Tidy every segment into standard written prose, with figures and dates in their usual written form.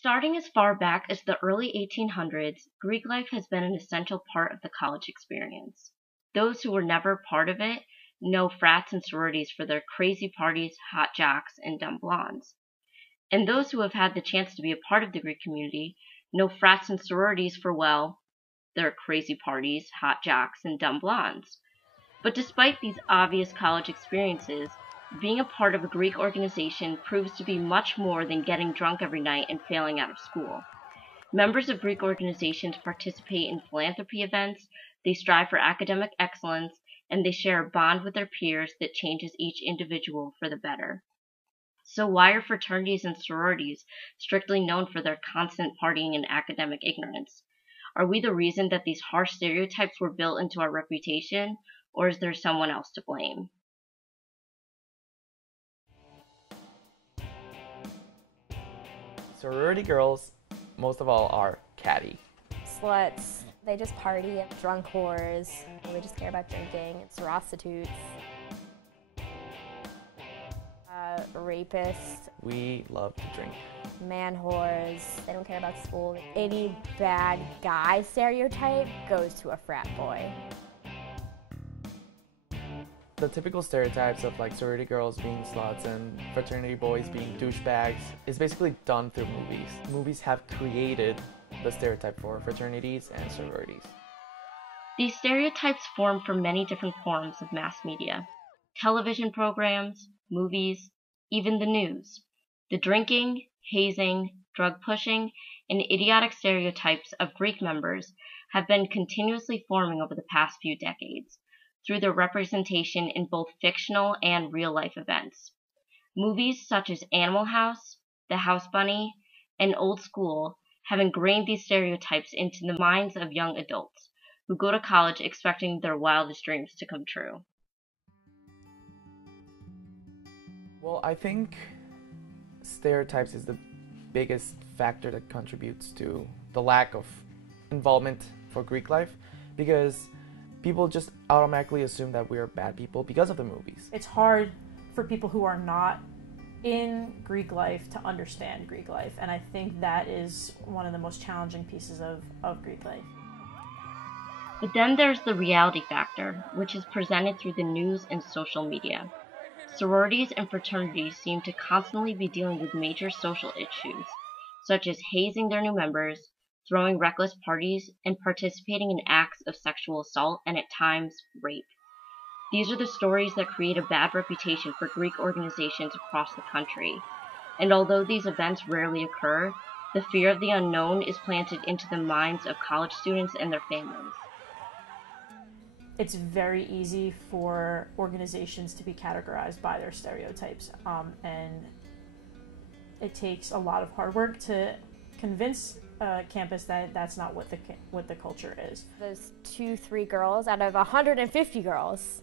Starting as far back as the early 1800s, Greek life has been an essential part of the college experience. Those who were never part of it know frats and sororities for their crazy parties, hot jocks, and dumb blondes. And those who have had the chance to be a part of the Greek community know frats and sororities for, well, their crazy parties, hot jocks, and dumb blondes. But despite these obvious college experiences, being a part of a Greek organization proves to be much more than getting drunk every night and failing out of school. Members of Greek organizations participate in philanthropy events, they strive for academic excellence, and they share a bond with their peers that changes each individual for the better. So why are fraternities and sororities strictly known for their constant partying and academic ignorance? Are we the reason that these harsh stereotypes were built into our reputation, or is there someone else to blame? Sorority girls, most of all, are catty. Sluts, they just party, drunk whores, they just care about drinking, prostitutes, rapists, We love to drink. man whores, they don't care about school. Any bad guy stereotype goes to a frat boy. The typical stereotypes of like sorority girls being sluts and fraternity boys being douchebags is basically done through movies. Movies have created the stereotype for fraternities and sororities. These stereotypes form from many different forms of mass media: television programs, movies, even the news. The drinking, hazing, drug pushing, and idiotic stereotypes of Greek members have been continuously forming over the past few decades through their representation in both fictional and real-life events. Movies such as Animal House, The House Bunny, and Old School have ingrained these stereotypes into the minds of young adults who go to college expecting their wildest dreams to come true. Well, I think stereotypes is the biggest factor that contributes to the lack of involvement for Greek life because people just automatically assume that we are bad people because of the movies. It's hard for people who are not in Greek life to understand Greek life, and I think that is one of the most challenging pieces of Greek life. But then there's the reality factor, which is presented through the news and social media. Sororities and fraternities seem to constantly be dealing with major social issues, such as hazing their new members, throwing reckless parties, and participating in acts of sexual assault and at times rape. These are the stories that create a bad reputation for Greek organizations across the country. And although these events rarely occur, the fear of the unknown is planted into the minds of college students and their families. It's very easy for organizations to be categorized by their stereotypes, and it takes a lot of hard work to convince campus that that's not what the culture is. Those 2-3 girls out of 150 girls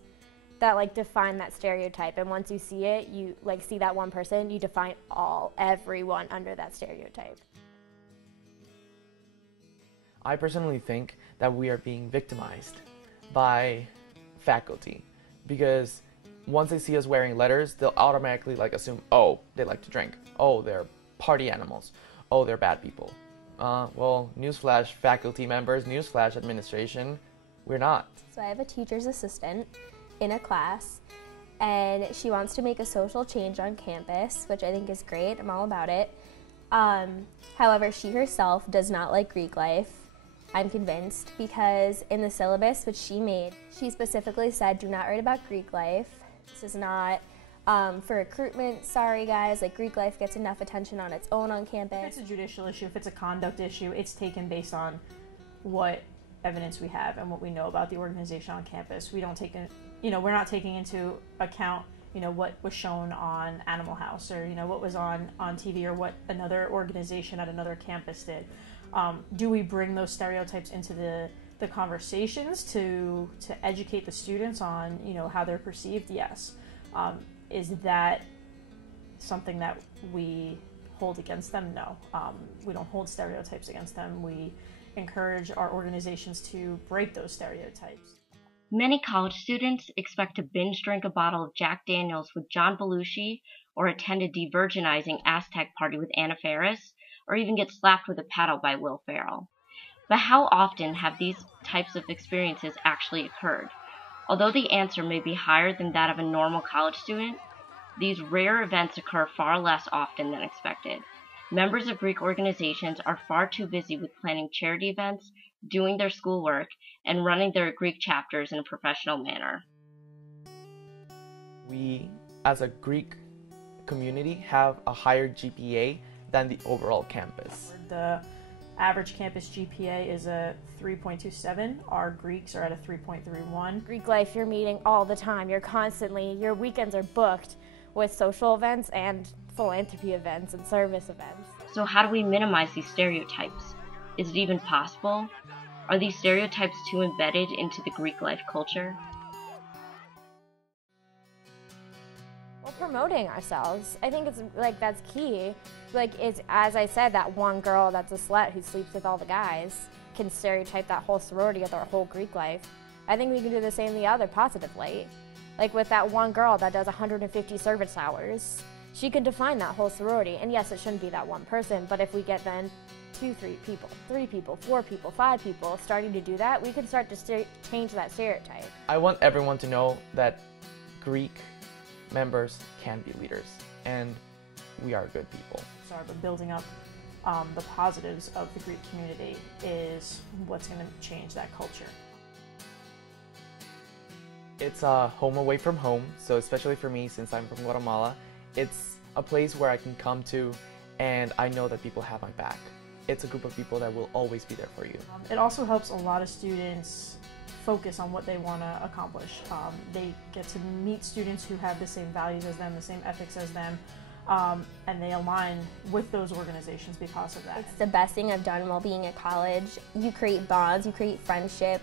that like define that stereotype, and once you see it, you like see that one person, you define everyone under that stereotype. I personally think that we are being victimized by faculty because once they see us wearing letters, they'll automatically like assume, oh, they like to drink, oh, they're party animals, oh, they're bad people. Well, newsflash faculty members, newsflash administration, we're not. So I have a teacher's assistant in a class, and she wants to make a social change on campus, which I think is great. I'm all about it. However, she herself does not like Greek life, I'm convinced, because in the syllabus which she made, she specifically said, do not write about Greek life. This is not for recruitment. Sorry guys, like Greek life gets enough attention on its own on campus. If it's a judicial issue, if it's a conduct issue, it's taken based on what evidence we have and what we know about the organization on campus. We don't take in, we're not taking into account, what was shown on Animal House or, what was on TV or what another organization at another campus did. Do we bring those stereotypes into the conversations to educate the students on, how they're perceived? Yes. Is that something that we hold against them? No. We don't hold stereotypes against them. We encourage our organizations to break those stereotypes. Many college students expect to binge drink a bottle of Jack Daniels with John Belushi or attend a de-virginizing Aztec party with Anna Faris, or even get slapped with a paddle by Will Ferrell. But how often have these types of experiences actually occurred? Although the answer may be higher than that of a normal college student, these rare events occur far less often than expected. Members of Greek organizations are far too busy with planning charity events, doing their schoolwork, and running their Greek chapters in a professional manner. We, as a Greek community, have a higher GPA than the overall campus. The average campus GPA is a 3.27. Our Greeks are at a 3.31. Greek life, you're meeting all the time. Your weekends are booked with social events and philanthropy events and service events. So how do we minimize these stereotypes? Is it even possible? Are these stereotypes too embedded into the Greek life culture? Well, promoting ourselves. I think it's like that's key. Like it's, as I said, that one girl that's a slut who sleeps with all the guys can stereotype that whole sorority or their whole Greek life. I think we can do the same in the other positive light. Like with that one girl that does 150 service hours, she can define that whole sorority. And yes, it shouldn't be that one person, but if we get then 2, 3 people, 3 people, 4 people, 5 people starting to do that, we can start to change that stereotype. I want everyone to know that Greek members can be leaders, and we are good people. Sorry, but building up the positives of the Greek community is what's going to change that culture. It's a home away from home, so especially for me, since I'm from Guatemala, it's a place where I can come to and I know that people have my back. It's a group of people that will always be there for you. It also helps a lot of students focus on what they want to accomplish. They get to meet students who have the same values as them, the same ethics as them, and they align with those organizations because of that. It's the best thing I've done while being at college. You create bonds, you create friendship.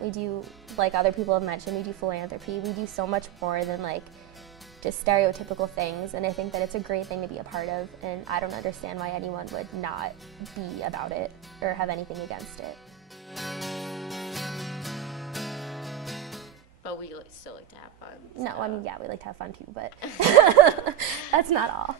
We do, like other people have mentioned, we do philanthropy. We do so much more than like just stereotypical things, and I think that it's a great thing to be a part of, and I don't understand why anyone would not be about it or have anything against it. But we still like to have fun. No, so. I mean, yeah, we like to have fun too, but that's not all.